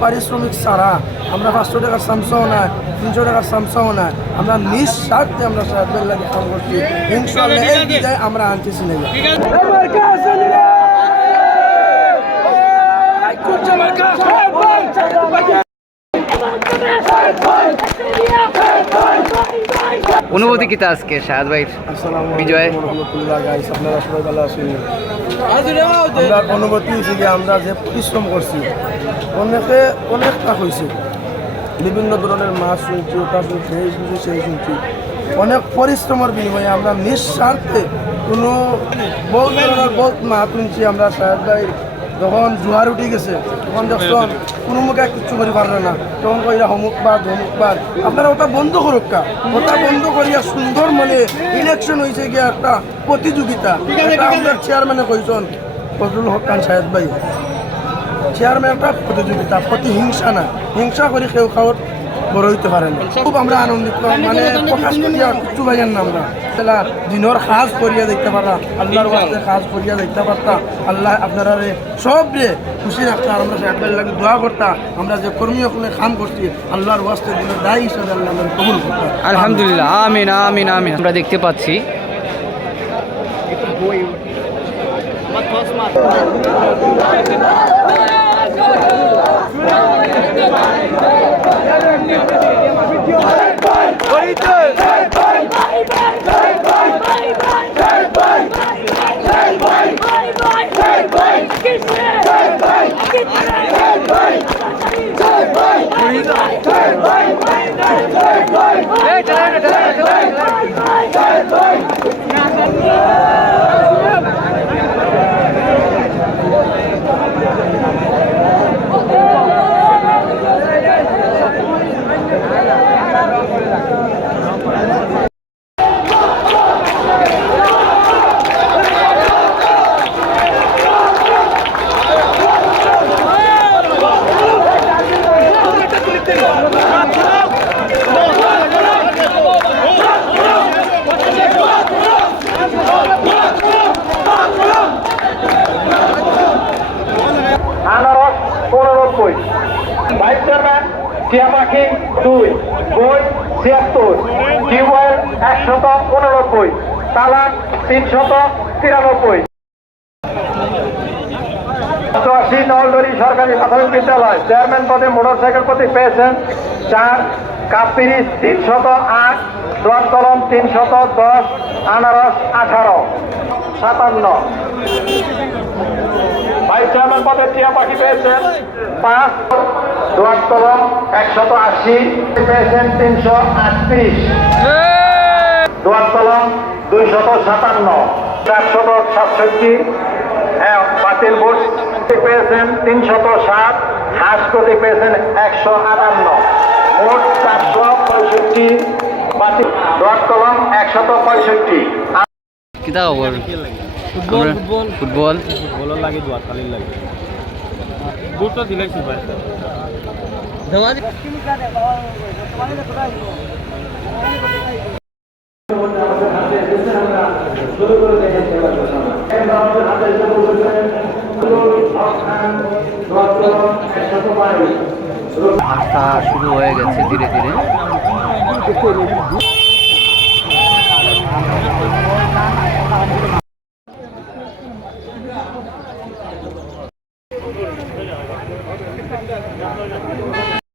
পারিশ্রমিক ছাড়া আমরা পাঁচশো টাকার সামসাও না তিনশো টাকার সামসাও না আমরা নিঃস্বার্থে আমরা সাহেবের লাগে কাম করছি। ইনশাল্লাহ এই বিদায় আমরা আনতেছি না অনুভূতি কিতা আজকে শাহাদ ভাই বিজয়। আপনারা সবাই ভালো আছেন? আমরা অনুভূতি আমরা যে পরিশ্রম করছি অনেকে অনেক টাকা হয়েছে। বিভিন্ন ধরনের মাছ শুনছি ওটা শুনছি এই শুনছি সেই শুনছি। অনেক পরিশ্রমের বিনিময়ে আমরা নিঃস্বার্থে কোনো বহুত ধরনের বহুত মাছ শুনছি আমরা সাহেব ভাই। যখন জোয়ার উঠে গেছে তখন যখন কোনো মুখে কিচ্ছু করি পারবে না। তখন কইরা হমুক বাদ হমুক বাদ আপনারা ওটা বন্ধ করুক কা। ওটা বন্ধ করিয়া সুন্দর মানে ইলেকশন হয়েছে গিয়ে একটা প্রতিযোগিতা। এটা আমাদের চেয়ারম্যানে কইছেন ফজলুল হক খান সাহেব ভাই। চেয়ারম্যান একটা প্রতিযোগিতা প্রতিহিংসা না হিংসা করে কেউ খাওয়ার বড় হইতে পারে না। খুব আমরা আনন্দিত মানে প্রকাশ করিয়া না। আমরা তাহলে দিনের কাজ করিয়া দেখতে পারা আল্লাহর কাছে কাজ করিয়া দেখতে পারতা আল্লাহ আপনারা রে সব রে খুশি রাখতা আমরা ভাইয়ের লাগে দোয়া করতা আমরা যে কর্মী ওখানে কাম করছি আল্লাহর ওয়াস্তে দিনের দায়ী হিসাবে আল্লাহ কবুল করতা। আলহামদুলিল্লাহ আমিন আমিন আমিন। আমরা দেখতে পাচ্ছি। Go, go, go! চেয়ারম্যান টিয়া পাখি দুই বই ছিয়াত্তর টিউবওয়েল একশত উননব্বই তালাক তিনশত তিরানব্বই। অষ্টআশি নলদরি সরকারি প্রাথমিক বিদ্যালয়। চেয়ারম্যান পদে মোটরসাইকেল প্রতি পেয়েছেন চার কাপিরিস তিনশত আট দোয়ার কলম তিনশত দশ আনারস আঠারো সাতান্ন। ভাইস চেয়ারম্যান পদে টিয়া পাখি পেয়েছেন পাঁচ দোয়ার কলম একশত আশি পেয়েছেন তিনশো আটত্রিশ। দোয়ার কলম দুইশত সাতান্ন চারশত সাতষট্টি হ্যাঁ, বাতিল ভোট পেয়েছেন তিনশত সাত হাঁস প্রতি পেয়েছেন একশো আটান্ন। মোট চারশো পঁয়ষট্টি বাতিল। দোয়ার কলম একশত পঁয়ষট্টি। কিতা খবর ফুটবল ফুটবল। ফুটবল। ফুটবলৰ লাগে যোৱাকালিৰ লাগে। গুৰুত্ব দিলে কিবা ভাষা শুরু হয়ে গেছে ধীরে ধীরে।